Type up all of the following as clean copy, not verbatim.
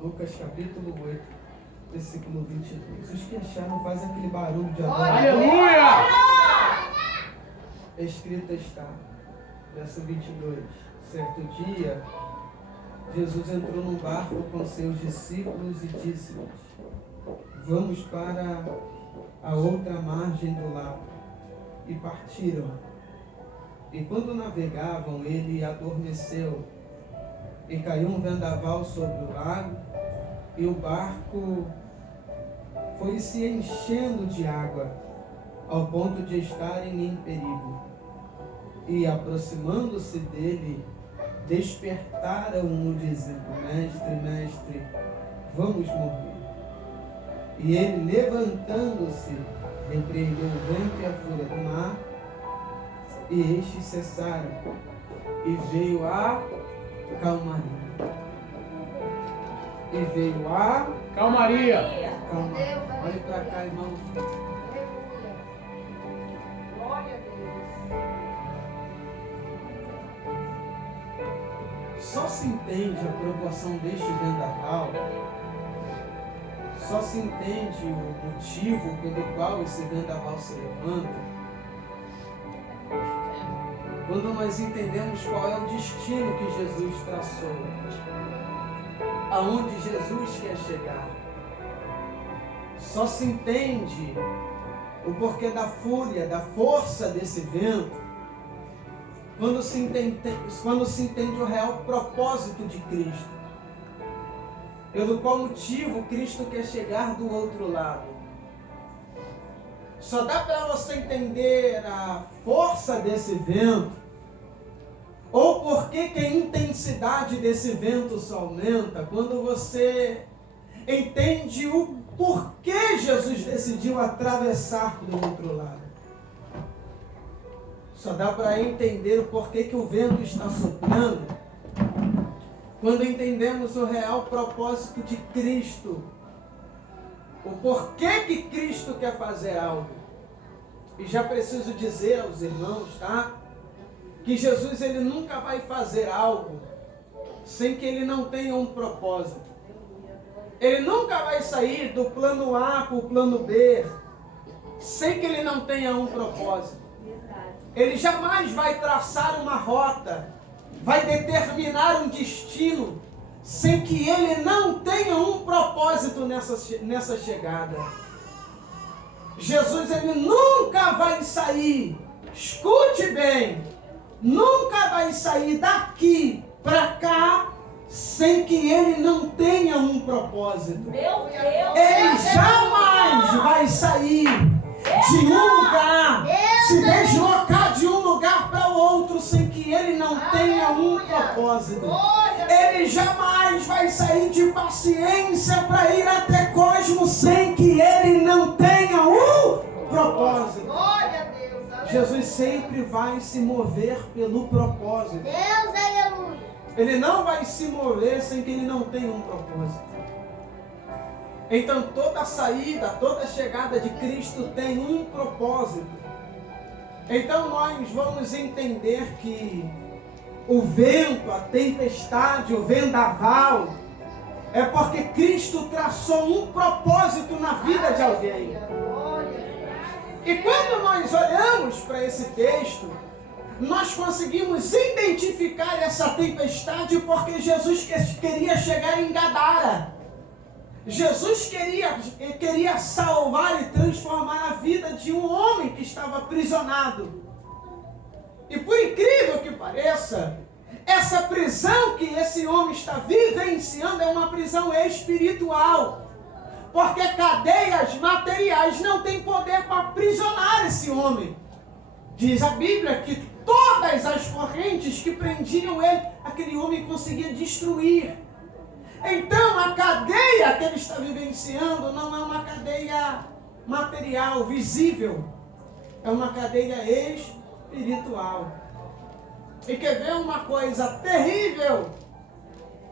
Lucas capítulo 8, versículo 22. Os que acharam fazem aquele barulho de adoração. Aleluia! Escrito está, verso 22. Certo dia, Jesus entrou num barco com seus discípulos e disse-lhes: vamos para a outra margem do lago. E partiram. E quando navegavam, ele adormeceu. E caiu um vendaval sobre o lago, e o barco foi se enchendo de água, ao ponto de estarem em perigo. E aproximando-se dele, despertaram-no, dizendo: mestre, mestre, vamos morrer. E ele, levantando-se, repreendeu o vento e a fúria do mar, e estes cessaram, e veio a calmaria. E veio a Calmaria. calmaria. Olha para cá, irmãos. Glória a Deus. Só se entende a proporção deste vendaval, só se entende o motivo pelo qual esse vendaval se levanta, quando nós entendemos qual é o destino que Jesus traçou, aonde Jesus quer chegar. Só se entende o porquê da fúria, da força desse vento, quando se entende o real propósito de Cristo, pelo qual motivo Cristo quer chegar do outro lado. Só dá para você entender a força desse vento, ou por que a intensidade desse vento só aumenta, quando você entende o porquê Jesus decidiu atravessar para o outro lado. Só dá para entender o porquê que o vento está soprando quando entendemos o real propósito de Cristo. O porquê que Cristo quer fazer algo. E já preciso dizer aos irmãos, tá? Que Jesus, ele nunca vai fazer algo sem que ele não tenha um propósito. Ele nunca vai sair do plano A para o plano B sem que ele não tenha um propósito. Ele jamais vai traçar uma rota, vai determinar um destino sem que ele não tenha um propósito nessa chegada. Jesus, ele nunca vai sair, escute bem, nunca vai sair daqui para cá sem que ele não tenha um propósito. Meu Deus. Ele jamais vai sair de um lugar, se deslocar de um lugar para o outro sem que ele não tenha um propósito. Ele jamais vai sair de Paciência para ir até Cosmo sem que ele não tenha um propósito. Glória a Deus. Jesus sempre vai se mover pelo propósito. Deus, aleluia. Ele não vai se mover sem que ele não tenha um propósito. Então toda saída, toda chegada de Cristo tem um propósito. Então nós vamos entender que o vento, a tempestade, o vendaval, é porque Cristo traçou um propósito na vida de alguém. E quando nós olhamos para esse texto, nós conseguimos identificar essa tempestade porque Jesus queria chegar em Gadara. Jesus queria salvar e transformar a vida de um homem que estava aprisionado. E por incrível que pareça, essa prisão que esse homem está vivenciando é uma prisão espiritual. Porque cadeias materiais não têm poder para aprisionar esse homem. Diz a Bíblia que todas as correntes que prendiam ele, aquele homem conseguia destruir. Então a cadeia que ele está vivenciando não é uma cadeia material, visível. É uma cadeia espiritual. E quer ver uma coisa terrível?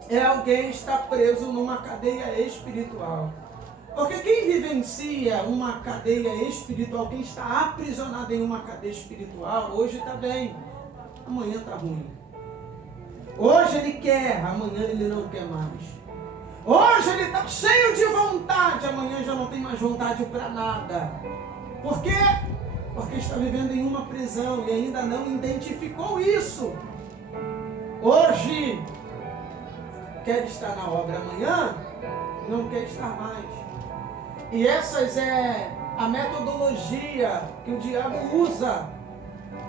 É alguém estar preso numa cadeia espiritual. Porque quem vivencia uma cadeia espiritual, quem está aprisionado em uma cadeia espiritual, hoje está bem, amanhã está ruim. Hoje ele quer, amanhã ele não quer mais. Hoje ele está cheio de vontade, amanhã já não tem mais vontade para nada. Por quê? Porque está vivendo em uma prisão e ainda não identificou isso. Hoje quer estar na obra, amanhã não quer estar mais. E essas é a metodologia que o diabo usa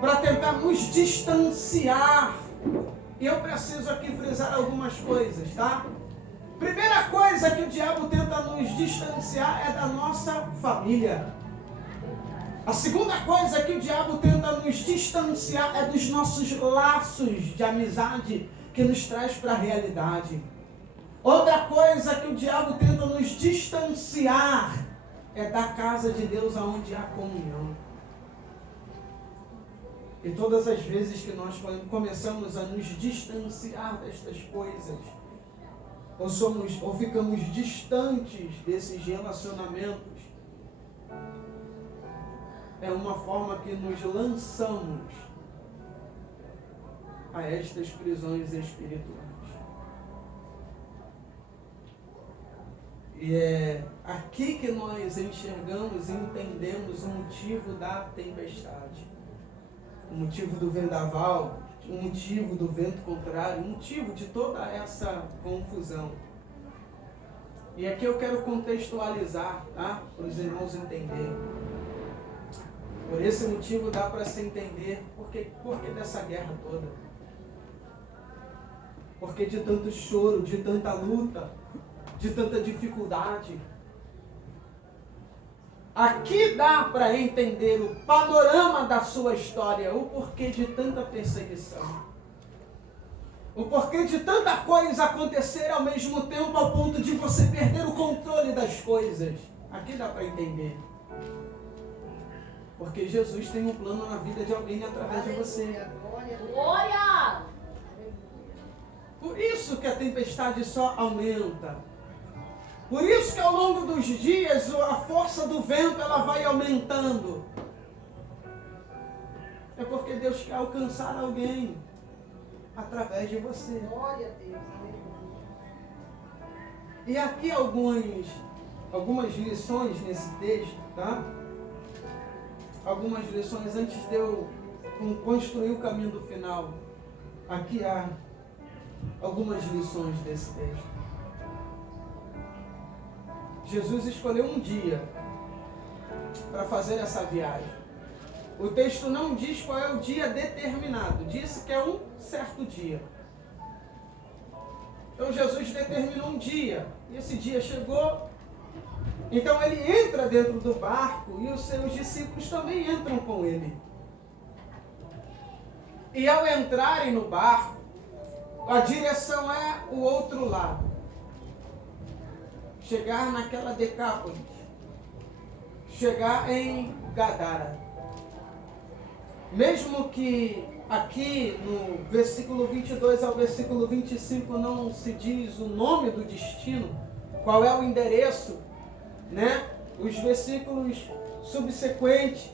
para tentar nos distanciar. E eu preciso aqui frisar algumas coisas, tá? Primeira coisa que o diabo tenta nos distanciar é da nossa família. A segunda coisa que o diabo tenta nos distanciar é dos nossos laços de amizade que nos traz para a realidade. Outra coisa que o diabo tenta nos distanciar é da casa de Deus onde há comunhão. E todas as vezes que nós começamos a nos distanciar destas coisas, ou ficamos distantes desses relacionamentos, é uma forma que nos lançamos a estas prisões espirituais. E é aqui que nós enxergamos e entendemos o motivo da tempestade, o motivo do vendaval, o motivo do vento contrário, o motivo de toda essa confusão. E aqui eu quero contextualizar, tá? Para os irmãos entenderem. Por esse motivo dá para se entender por que dessa guerra toda. Por que de tanto choro, de tanta luta, de tanta dificuldade. Aqui dá para entender o panorama da sua história, o porquê de tanta perseguição. O porquê de tanta coisa acontecer ao mesmo tempo ao ponto de você perder o controle das coisas. Aqui dá para entender. Porque Jesus tem um plano na vida de alguém através de você. Glória! Por isso que a tempestade só aumenta. Por isso que ao longo dos dias a força do vento ela vai aumentando. É porque Deus quer alcançar alguém através de você. Glória a Deus. E aqui algumas lições nesse texto, tá? Algumas lições antes de eu construir o caminho do final. Aqui há algumas lições desse texto. Jesus escolheu um dia para fazer essa viagem. O texto não diz qual é o dia determinado, disse que é um certo dia. Então Jesus determinou um dia, e esse dia chegou. Então ele entra dentro do barco e os seus discípulos também entram com ele. E ao entrarem no barco, a direção é o outro lado. Chegar naquela Decápolis. Chegar em Gadara. Mesmo que aqui no versículo 22 ao versículo 25 não se diz o nome do destino, qual é o endereço, né? Os versículos subsequentes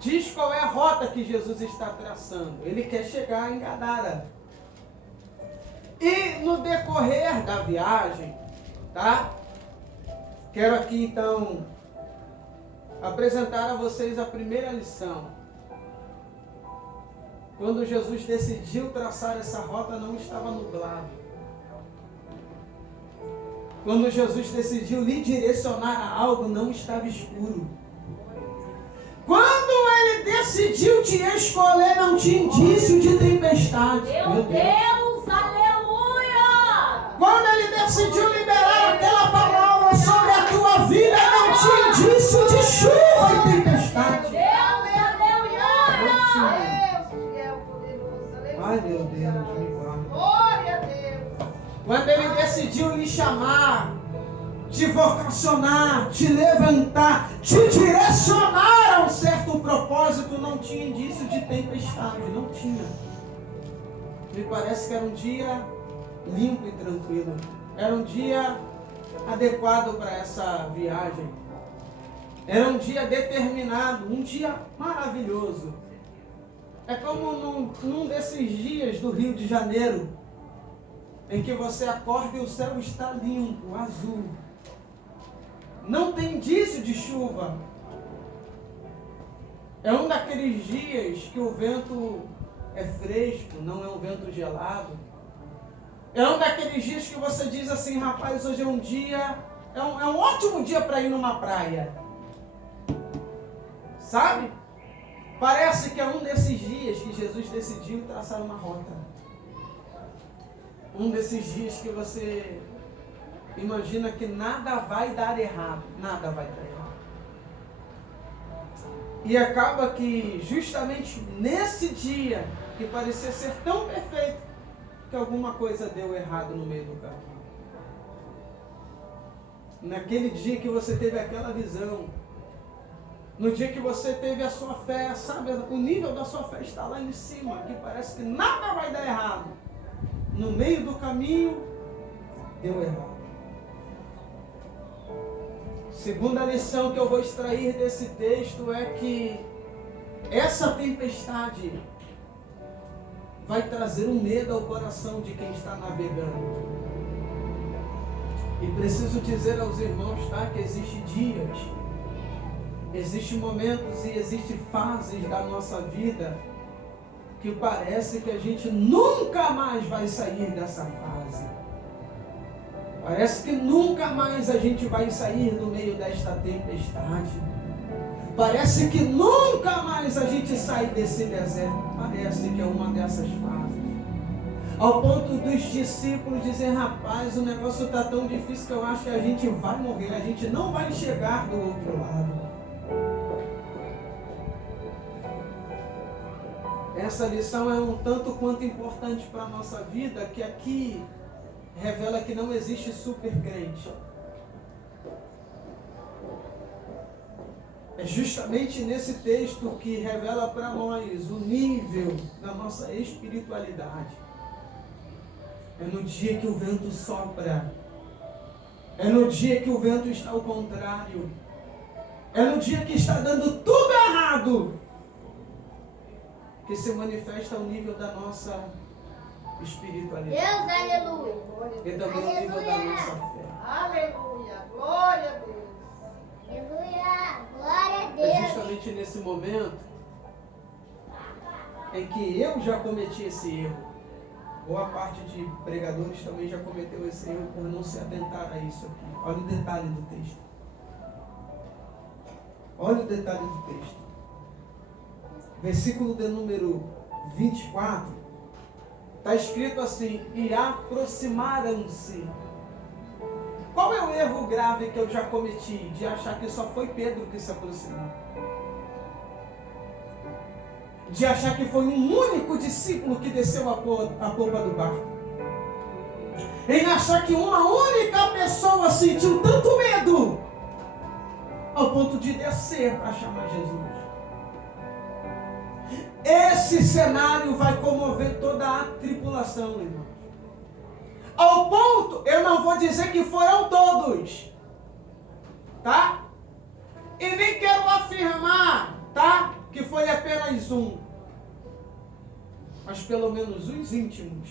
diz qual é a rota que Jesus está traçando. Ele quer chegar em Gadara. E no decorrer da viagem, tá? Quero aqui então apresentar a vocês a primeira lição. Quando Jesus decidiu traçar essa rota, não estava nublado. Quando Jesus decidiu lhe direcionar a algo, não estava escuro. Quando ele decidiu te escolher, não tinha indício de tempestade. Meu Deus, aleluia! Quando ele decidiu liberar aquela palavra sobre a tua vida, não tinha indício de chuva e tempestade. Deus, aleluia! Ai, meu Deus, me guarda. Glória a Deus! Quando ele decidiu lhe chamar, te vocacionar, te levantar, te direcionar a um certo propósito, não tinha indício de tempestade, não tinha. Me parece que era um dia limpo e tranquilo. Era um dia adequado para essa viagem. Era um dia determinado, um dia maravilhoso. É como num desses dias do Rio de Janeiro, em que você acorda e o céu está limpo, azul. Não tem indício de chuva. É um daqueles dias que o vento é fresco, não é um vento gelado. É um daqueles dias que você diz assim, rapaz, hoje é um dia, é um ótimo dia para ir numa praia. Sabe? Parece que é um desses dias que Jesus decidiu traçar uma rota. Um desses dias que você imagina que nada vai dar errado. Nada vai dar errado. E acaba que justamente nesse dia, que parecia ser tão perfeito, que alguma coisa deu errado no meio do caminho. Naquele dia que você teve aquela visão, no dia que você teve a sua fé, sabe, o nível da sua fé está lá em cima, que parece que nada vai dar errado. No meio do caminho, deu errado. Segunda lição que eu vou extrair desse texto é que essa tempestade vai trazer um medo ao coração de quem está navegando. E preciso dizer aos irmãos, tá, que existem dias, existem momentos e existem fases da nossa vida que parece que a gente nunca mais vai sair dessa fase. Parece que nunca mais a gente vai sair do meio desta tempestade. Parece que nunca mais a gente sai desse deserto. Parece que é uma dessas fases. Ao ponto dos discípulos dizer, rapaz, o negócio está tão difícil que eu acho que a gente vai morrer, a gente não vai chegar do outro lado. Essa lição é um tanto quanto importante para a nossa vida, que aqui revela que não existe super crente. É justamente nesse texto que revela para nós o nível da nossa espiritualidade. É no dia que o vento sopra. É no dia que o vento está ao contrário. É no dia que está dando tudo errado que se manifesta o nível da nossa espiritualidade. Deus, aleluia. E também o nível da nossa fé. Aleluia. Glória a Deus. Aleluia! Glória a É Deus! justamente nesse momento em que eu já cometi esse erro. Boa parte de pregadores também já cometeu esse erro por não se atentar a isso aqui. Olha o detalhe do texto. Olha o detalhe do texto. Versículo de número 24. Está escrito assim, e aproximaram-se. Qual é o erro grave que eu já cometi de achar que só foi Pedro que se aproximou? De achar que foi um único discípulo que desceu a polpa do barco. Em achar que uma única pessoa sentiu tanto medo ao ponto de descer para chamar Jesus. Esse cenário vai comover toda a tripulação, irmão. Ao ponto, eu não vou dizer que foram todos, tá? E nem quero afirmar, tá? Que foi apenas um. Mas pelo menos os íntimos.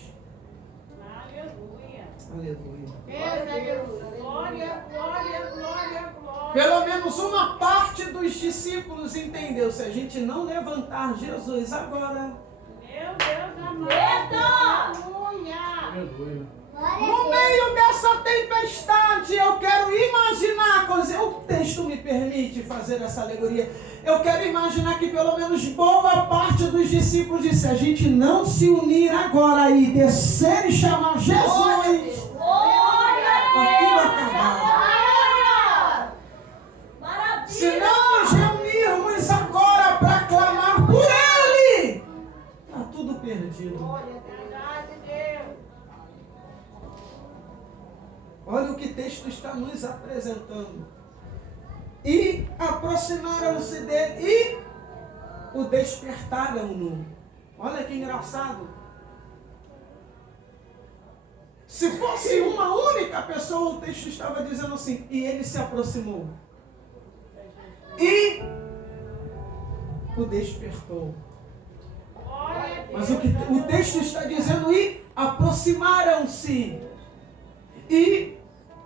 Aleluia. Aleluia. Deus, aleluia. Glória, glória, glória, glória. Pelo menos uma parte dos discípulos entendeu. Se a gente não levantar Jesus agora, Meu Deus amado. Aleluia. Aleluia. no meio dessa tempestade, eu quero imaginar, o texto me permite fazer essa alegoria, eu quero imaginar que pelo menos boa parte dos discípulos disse, a gente não se unir agora e descer e chamar Jesus, Glória. está tudo acabado. Maravilha. Se não nos reunirmos agora para clamar por Ele, está tudo perdido. Glória a verdade, Deus. Olha o que o texto está nos apresentando. E aproximaram-se dele e o despertaram-no. Olha que engraçado. Se fosse uma única pessoa, o texto estava dizendo assim, e ele se aproximou. E o despertou. Glória a Deus. Mas o texto está dizendo, e aproximaram-se e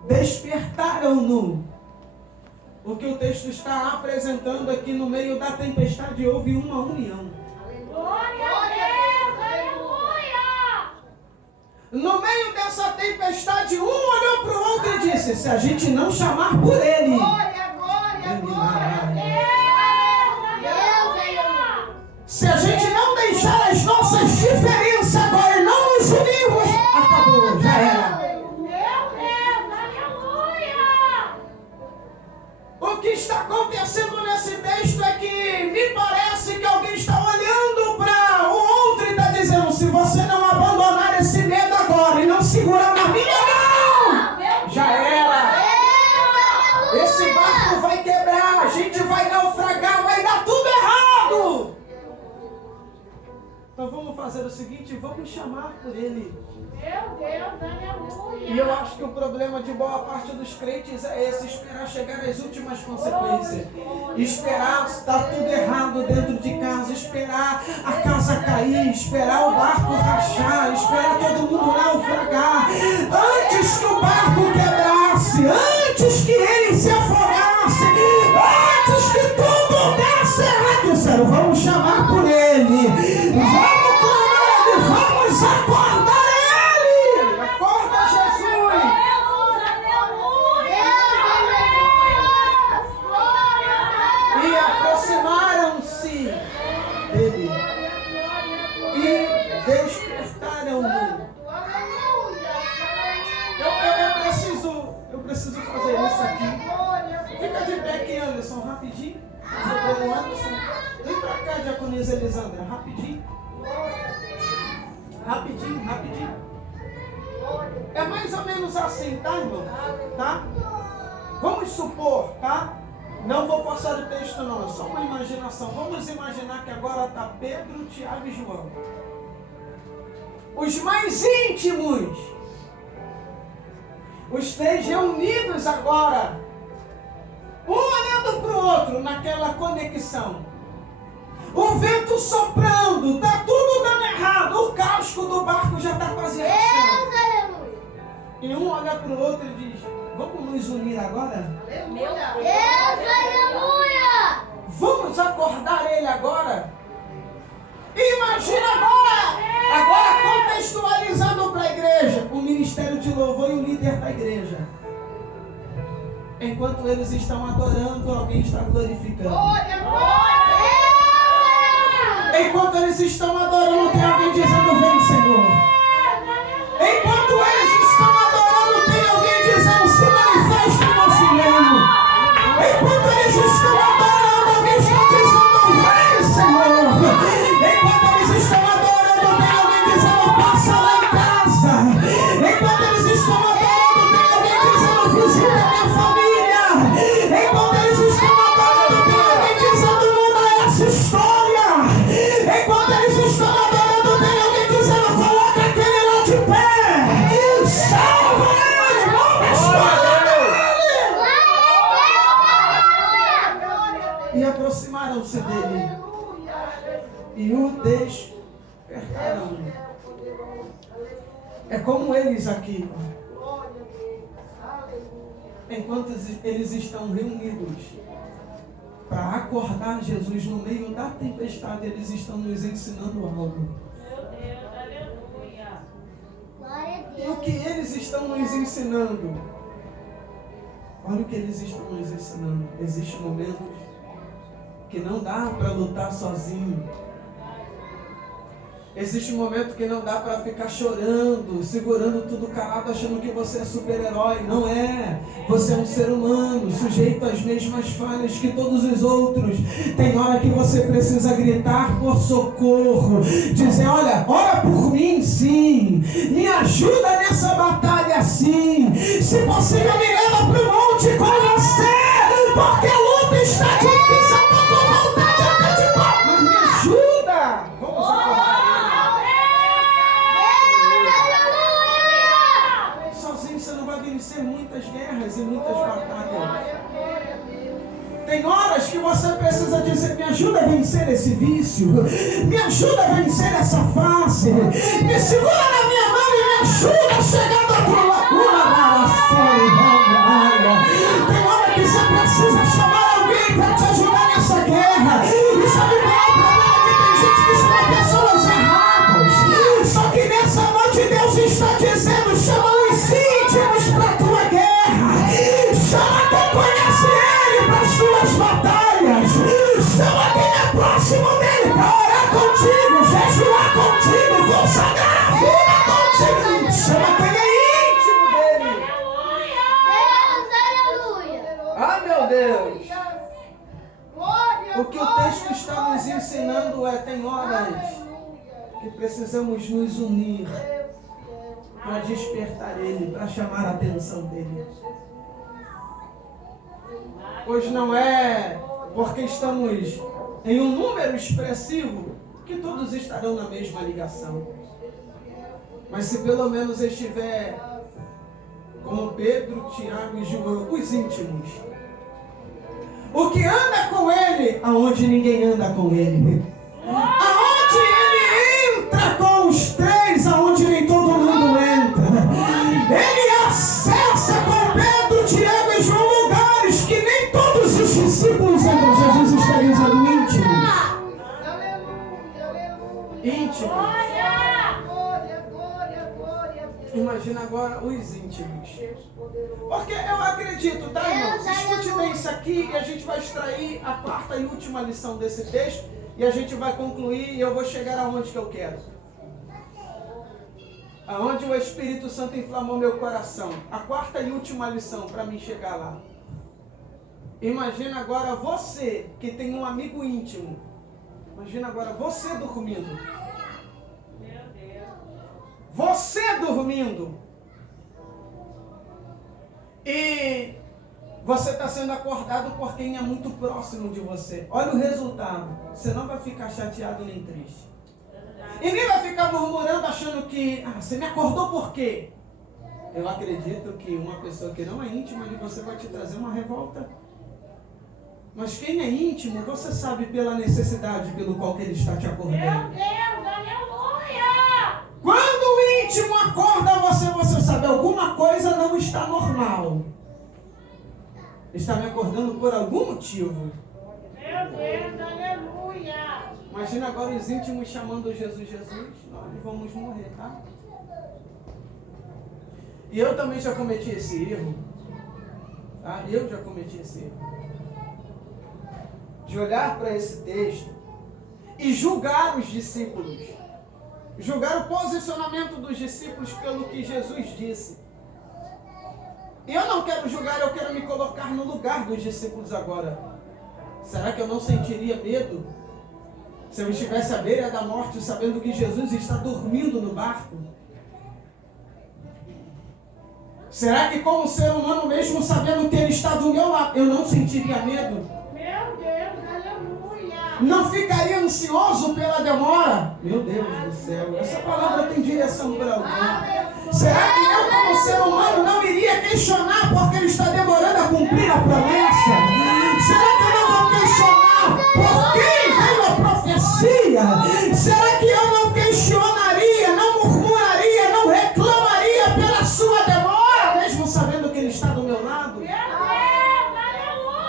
despertaram-no. O que o texto está apresentando aqui, no meio da tempestade houve uma união. Glória a Deus, aleluia! No meio dessa tempestade, um olhou para o outro e disse: se a gente não chamar por ele, Glória, glória, glória a Deus, aleluia! se a gente não deixar as nossas diferenças agora e não nos unirmos, acabou, já era. Meu Deus, aleluia! O que está acontecendo nesse texto é que me parece que alguém está olhando para o outro e está dizendo: se você não abandonar esse medo agora e não segurar na minha mão, já era. Esse barco vai quebrar, a gente vai naufragar, vai dar tudo errado. Então vamos fazer o seguinte, vamos chamar por ele. Meu Deus, aleluia! E eu acho que o problema de boa parte dos crentes é esse: esperar chegar às últimas consequências. Esperar estar tudo errado dentro de casa, esperar a casa cair, esperar o barco rachar, esperar todo mundo naufragar. Antes que o barco quebrasse, antes que ele se afogasse, antes que tudo desse errado, disseram: vamos chamar por ele, vamos clamar ele, vamos acordar ele. Acorda, Jesus! E aproximaram-se dele e despertaram-no. Eu preciso fazer isso aqui. Fica de pé aqui, Anderson, rapidinho. Sobre Anderson. Vem pra cá, diaconisa Elisandra, rapidinho. Rapidinho. É mais ou menos assim, tá, irmão? Tá? Vamos supor, tá? Não vou forçar o texto não, é só uma imaginação. Vamos imaginar que agora está Pedro, Tiago e João. Os mais íntimos. Os três reunidos agora. Um olhando para o outro naquela conexão. O vento soprando, tá tudo dando errado. O casco do barco já está quase rachando. E um olha para o outro e diz: vamos nos unir agora? Vamos acordar ele agora? Imagina agora contextualizando para a igreja, o ministério de louvor e o líder da igreja. Enquanto eles estão adorando, alguém está glorificando. Enquanto eles estão adorando, tem alguém dizendo: vem, Senhor. Enquanto eles estão adorando, tem alguém dizendo: se manifesta no nosso meio. Enquanto eles estão adorando, alguém está dizendo: vem, Senhor. Enquanto eles estão adorando, tem alguém dizendo: passa lá em casa. Enquanto eles estão adorando, tem alguém dizendo: visita minha família. Enquanto eles estão adorando, tem alguém dizendo: muda essa história. Enquanto eles estão adorando, tem alguém dizendo: coloca aquele lá de pé. Salva ele, muda a história dele. E aproximaram-se dele e o despertaram. É como eles aqui. Enquanto eles estão reunidos para acordar Jesus no meio da tempestade, eles estão nos ensinando algo. E o que eles estão nos ensinando? Olha o que eles estão nos ensinando. Existem momentos que não dá para lutar sozinho. Existe um momento que não dá para ficar chorando, segurando tudo calado, achando que você é super-herói. Não é. Você é um ser humano, sujeito às mesmas falhas que todos os outros. Tem hora que você precisa gritar por socorro. Dizer: olha, ora por mim sim. Me ajuda nessa batalha sim. Se possível, me leva para o monte com você. Porque a luta está difícil, eu estou com vontade até de pau. Mas me ajuda. Vamos acordar. Vencer muitas guerras e muitas batalhas. Tem horas que você precisa dizer: me ajuda a vencer esse vício, me ajuda a vencer essa fase, me segura na minha mão ajuda a chegar do outro lado. Tem hora que você precisa chamar alguém para te ajudar nessa guerra. E sabe qual é o problema? Que tem gente que chama pessoas erradas. Só que nessa noite Deus está dizendo: chama os íntimos para a tua guerra. Chama quem conhece Ele para as tuas batalhas. Chama quem é próximo dele para orar contigo, jejuar contigo, consagrar a vida contigo. Chama quem é íntimo dele. Aleluia. Ah, meu Deus. Glória, O que o texto está nos ensinando é: tem horas que precisamos nos unir para despertar Ele, para chamar a atenção dele. Pois não é porque estamos em um número expressivo que todos estarão na mesma ligação. Mas se pelo menos estiver como Pedro, Tiago e João, os íntimos, o que anda com ele, aonde ninguém anda com ele, aonde ele entra com os três, aonde nem todo mundo entra, ele acessa com Pedro, Tiago e João lugares que nem todos os discípulos entram. Jesus está dizendo íntimos. aleluia, aleluia. Íntimos. Glória, glória, glória. Imagina agora os íntimos. Porque eu acredito, tá, irmãos? Escute bem isso aqui e a gente vai extrair a quarta e última lição desse texto e a gente vai concluir e eu vou chegar aonde que eu quero. Aonde o Espírito Santo inflamou meu coração. A quarta e última lição para mim chegar lá. Imagina agora você que tem um amigo íntimo. Imagina agora você dormindo. Você dormindo. E você está sendo acordado por quem é muito próximo de você. Olha o resultado. Você não vai ficar chateado nem triste. E nem vai ficar murmurando achando que você me acordou por quê? Eu acredito que uma pessoa que não é íntima de você vai te trazer uma revolta. Mas quem é íntimo, você sabe pela necessidade pelo qual que ele está te acordando. Meu Deus, aleluia. Quando o íntimo acorda você sabe, alguma coisa não está normal. Está me acordando por algum motivo. Meu Deus, aleluia. Imagina agora os íntimos chamando Jesus, nós vamos morrer, tá? E eu também já cometi esse erro. Tá? Eu já cometi esse erro. De olhar para esse texto e julgar os discípulos. Julgar o posicionamento dos discípulos pelo que Jesus disse. E eu não quero julgar, eu quero me colocar no lugar dos discípulos agora. Será que eu não sentiria medo se eu estivesse à beira da morte sabendo que Jesus está dormindo no barco? Será que como ser humano, mesmo sabendo que Ele está do meu lado, eu não sentiria medo? Meu Deus, aleluia. Não ficaria ansioso pela demora? Meu Deus do céu, essa palavra tem direção para alguém. Será que eu como ser humano não iria questionar porque Ele está demorando a cumprir a promessa? Será que eu não vou questionar por quem veio a profecia? Será que eu não questionaria, não murmuraria, não reclamaria pela sua demora, mesmo sabendo que Ele está do meu lado? Meu Deus,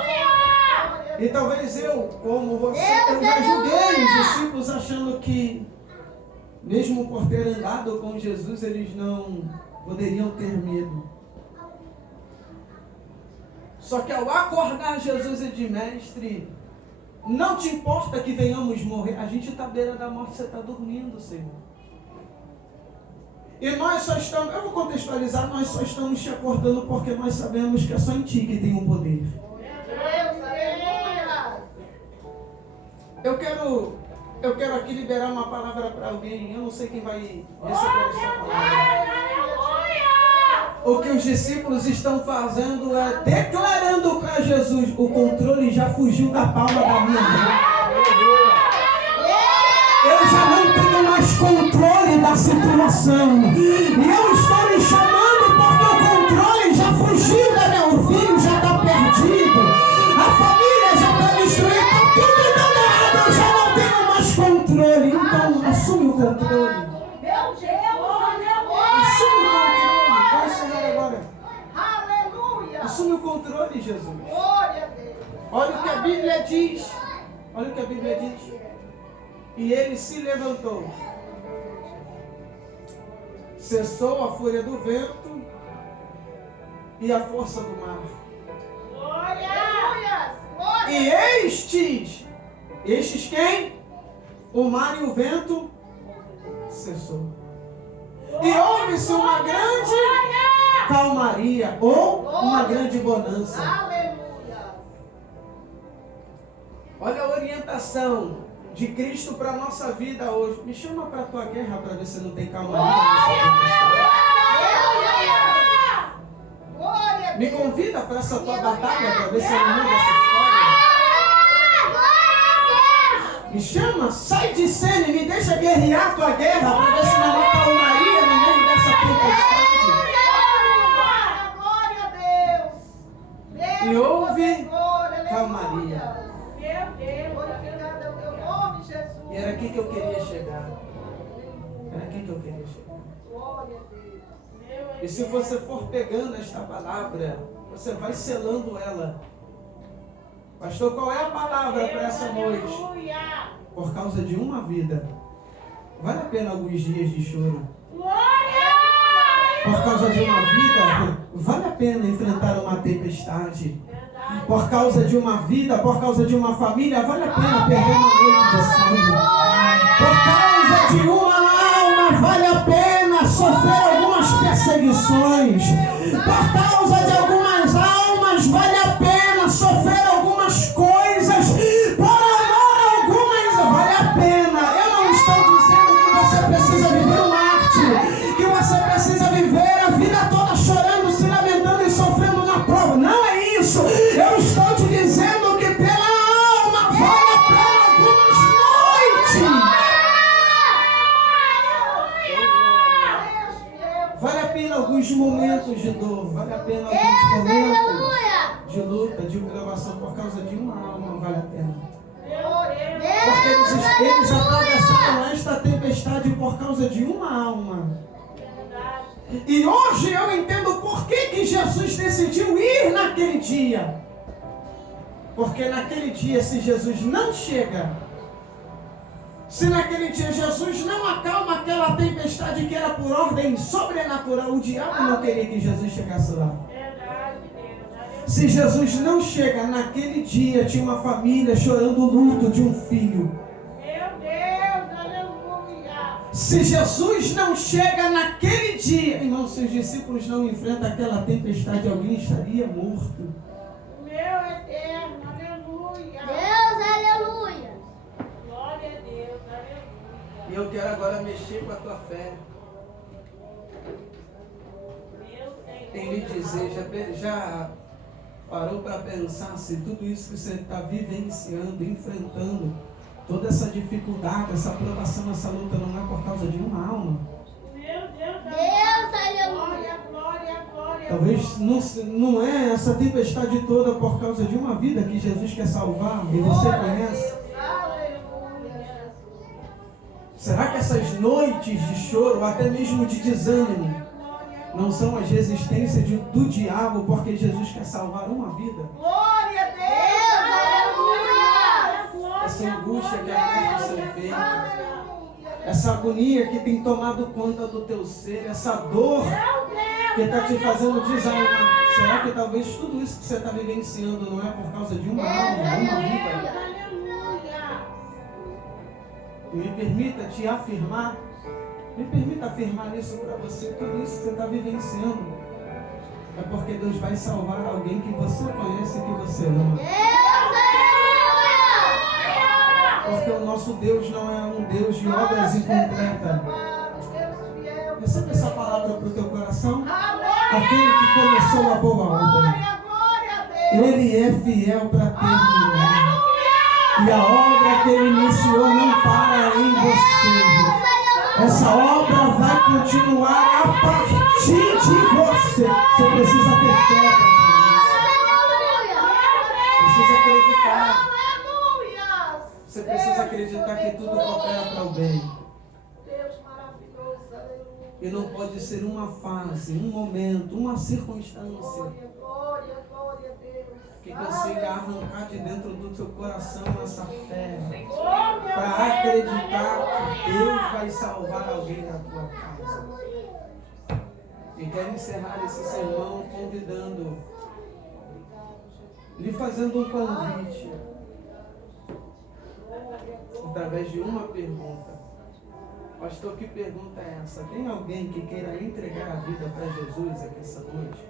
aleluia. E talvez eu, como você, eu já julguei os discípulos achando que, mesmo por ter andado com Jesus, eles não poderiam ter medo. Só que ao acordar Jesus e de mestre, não te importa que venhamos morrer. A gente está à beira da morte, você está dormindo, Senhor. E nós só estamos, eu vou contextualizar, nós só estamos te acordando porque nós sabemos que é só em Ti que tem um poder. Meu Deus, aleluia. Eu quero aqui liberar uma palavra para alguém. Eu não sei quem vai receber essa palavra. O que os discípulos estão fazendo é declarando para Jesus: o controle já fugiu da palma da minha mão. Eu já não tenho mais controle da situação. E eu estou me chamando porque o controle já fugiu da minha. O filho já está perdido. A família já está destruída. Está tudo dando errado. Eu já não tenho mais controle. Então assume o controle. Meu Deus, aleluia. Assume Assume o controle, Jesus. Glória a Deus. Olha o que a Bíblia diz. Olha o que a Bíblia diz. E ele se levantou. Cessou a fúria do vento e a força do mar. Glória. Glória. E estes quem? O mar e o vento cessou. E houve-se uma grande calmaria ou uma grande bonança. Aleluia. Olha a orientação de Cristo para a nossa vida hoje. Me chama para a tua guerra para ver se não tem calmaria. Glória. Me convida para essa tua batalha para ver se eu não mudo essa história. Me chama, sai de cena e me deixa guerrear a tua guerra para ver se não há calmaria no meio dessa tempestade. Glória a Deus. E houve Glória, calmaria. Meu Deus. Glorificado é o teu nome, Jesus. E era aqui que eu queria chegar. Era aqui que eu queria chegar. Glória a Deus. E se você for pegando esta palavra, você vai selando ela. Pastor, qual é a palavra para essa noite? Aleluia. Por causa de uma vida. Vale a pena alguns dias de choro. Glória. Por causa de uma vida, vale a pena enfrentar uma tempestade. Por causa de uma vida, por causa de uma família, vale a pena perder uma noite de sono. Por causa de uma alma, vale a pena sofrer algumas perseguições. Por causa de algumas almas, vale a pena sofrer algumas coisas. Por amor a algumas, vale a pena. Eu não estou dizendo que você precisa viver um mártir, que você precisa viver a vida toda chorando, se lamentando e sofrendo na prova. Não é isso. Eu estou te dizendo que pela alma vale a pena algumas noites. Vale a pena alguns momentos de dor. Vale a pena alguns momentos de luta, de provação por causa de uma alma. Vale a pena. Porque eles atravessaram esta tempestade por causa de uma alma. E hoje eu entendo por que Jesus decidiu ir naquele dia. Porque naquele dia, se Jesus não chega, se naquele dia Jesus não acalma aquela tempestade que era por ordem sobrenatural, o diabo não queria que Jesus chegasse lá. Se Jesus não chega naquele dia, tinha uma família chorando o luto de um filho. Meu Deus, aleluia. Se Jesus não chega naquele dia, irmão, se os discípulos não enfrentam aquela tempestade, alguém estaria morto. Meu eterno, aleluia. Aleluia. Glória a Deus, aleluia. E eu quero agora mexer com a tua fé. Meu Senhor. Em lhe dizer, já parou para pensar se tudo isso que você está vivenciando, enfrentando, toda essa dificuldade, essa provação, essa luta não é por causa de uma alma? Meu Deus, Aleluia. glória, glória. Talvez não é essa tempestade toda por causa de uma vida que Jesus quer salvar e você conhece? Aleluia. Será que essas noites de choro, ou até mesmo de desânimo, não são as resistências do diabo porque Jesus quer salvar uma vida? Glória a Deus, aleluia. Essa angústia que aperta o seu peito, essa agonia que tem tomado conta do teu ser, essa dor que está te fazendo desanimar. Será que talvez tudo isso que você está vivenciando não é por causa de uma alma, uma vida? Aleluia. E me permita te afirmar, me permita afirmar isso para você, tudo isso que você está vivenciando é porque Deus vai salvar alguém que você conhece e que você ama. Porque o nosso Deus não é um Deus de obras incompletas. Recebe essa palavra para o teu coração. Aquele que começou a boa obra, Ele é fiel para terminar. E a obra que Ele iniciou não para em você. Essa obra vai continuar a partir de você. Você precisa ter fé para isso. Precisa acreditar. Você precisa acreditar que tudo coopera para o bem. Deus maravilhoso, aleluia. E não pode ser uma fase, um momento, uma circunstância Glória, glória, que consiga arrancar de dentro do teu coração essa fé, Oh, meu para Deus, acreditar aleluia. que Deus vai salvar alguém da tua casa. E quero encerrar esse sermão convidando, lhe fazendo um convite, através de uma pergunta. Pastor, que pergunta é essa? Tem alguém que queira entregar a vida para Jesus aqui essa noite?